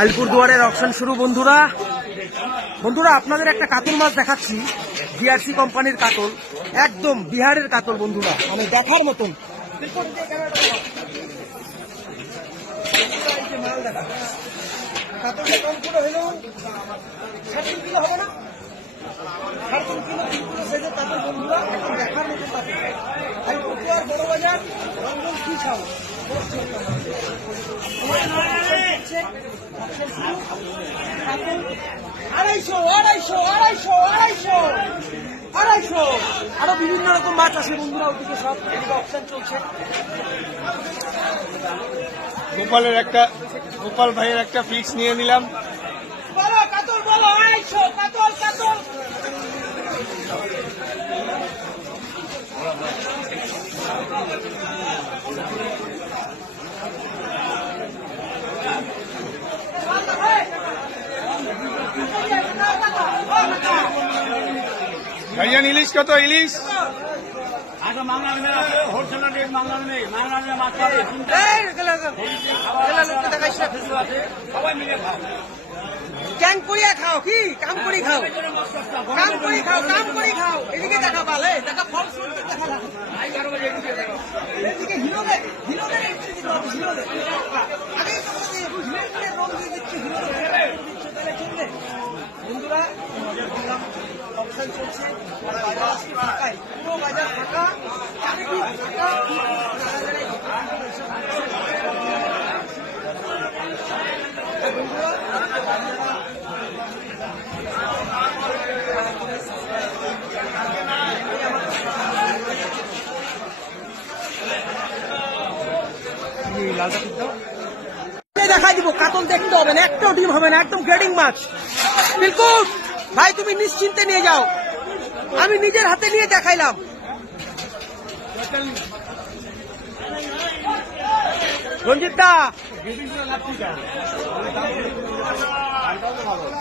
আলিপুরদুয়ারের auction শুরু বন্ধুরা। বন্ধুরা আপনাদের একটা কাতল মাছ দেখাচ্ছি, বিআরসি কোম্পানির কাতল, একদম বিহারের কাতল বন্ধুরা, মানে দেখার মতন। কাতলটা কম করে হলেও 3.5 কিলো হবে না, 3.5 কিলো 3 কিলো সাইজের কাতল বন্ধুরা, একদম দেখার মতন কাতল। আলিপুরদুয়ার বড় বাজার, রংপুর ফিশ হাউস। আরো বিভিন্ন রকম মাছ আছে বন্ধুরা, ওদিকে সব অপশন চলছে। গোপাল ভাইয়ের একটা ফিক্স নিয়ে নিলাম। বলো কাতল, বলো 250 কাতল কাতল। ভাইজান ইলিশ কত? ইলিশ ক্যাং করিয়া খাও, কি কাম করি খাও, কাম করি খাও, কাম করি খাও। এদিকে দেখা পালে দেখা ফল দেখা এদিকে হিরোদের হিরোদের এন্ট্রি দিতে হবে, হিরোদের আগেই তো হিরোদের রং দিয়ে দিচ্ছি, হিরোদের বন্ধুরা। অপশন চলছে, বাজার আজকে ফাঁকাই, পুরো বাজার ফাঁকা, দেখাই দিব। কাতল দেখতে হবে না, একটাও ডিম হবে না, একদম গ্রেডিং মাছ বিলকুল। ভাই তুমি নিশ্চিন্তে নিয়ে যাও, আমি নিজের হাতে নিয়ে দেখাইলাম। রঞ্জিত দা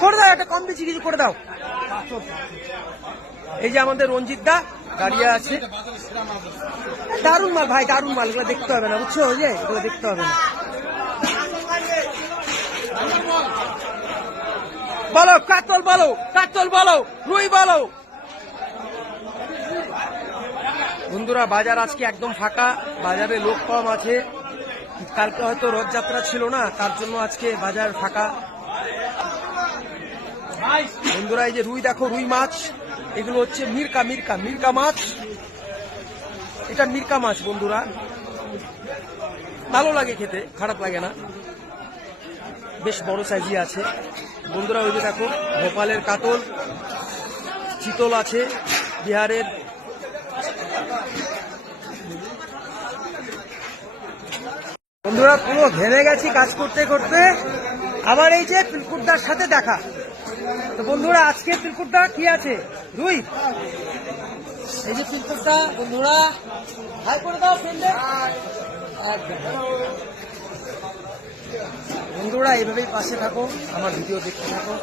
করে দাও, একটা কম বেশি কিছু করে দাও। এই যে আমাদের রঞ্জিত দা দাঁড়িয়ে আছে, দারুণ মাল ভাই, দারুণ মাল। এগুলো দেখতে হবে না, বুঝছো? ওই যে এগুলো দেখতে হবে না। বলো কাতল, বলো কাতল, বলো রুই, বলো। বন্ধুরা বাজার আজকে একদম ফাঁকা, বাজারে লোক কম আছে। কালকে হয়তো রথযাত্রা ছিল না, তার জন্য আজকে বাজার ফাঁকা। বন্ধুরা এই যে রুই দেখো, রুই মাছ, এগুলো হচ্ছে মিরকা মিরকা মিরকা মাছ। এটা মিরকা মাছ বন্ধুরা, ভালো লাগে খেতে, খারাপ লাগে না, বেশ বড় সাইজই আছে বন্ধুরা। ওই যে দেখো ভোপালের কাতল, চিতল আছে বিহারের। বন্ধুরা পুরো ঘেমে গেছি কাজ করতে করতে, আবার এই যে পিলকুটদার সাথে দেখা। তো বন্ধুরা আজকে পিলকুটদা কি আছে? রুই। এই যে পিলকুটদা বন্ধুরা, হাই করে দাও ফ্রেন্ডে। বন্ধুরা এইভাবেই পাশে থাকো, আমার ভিডিও দেখতে থাকো।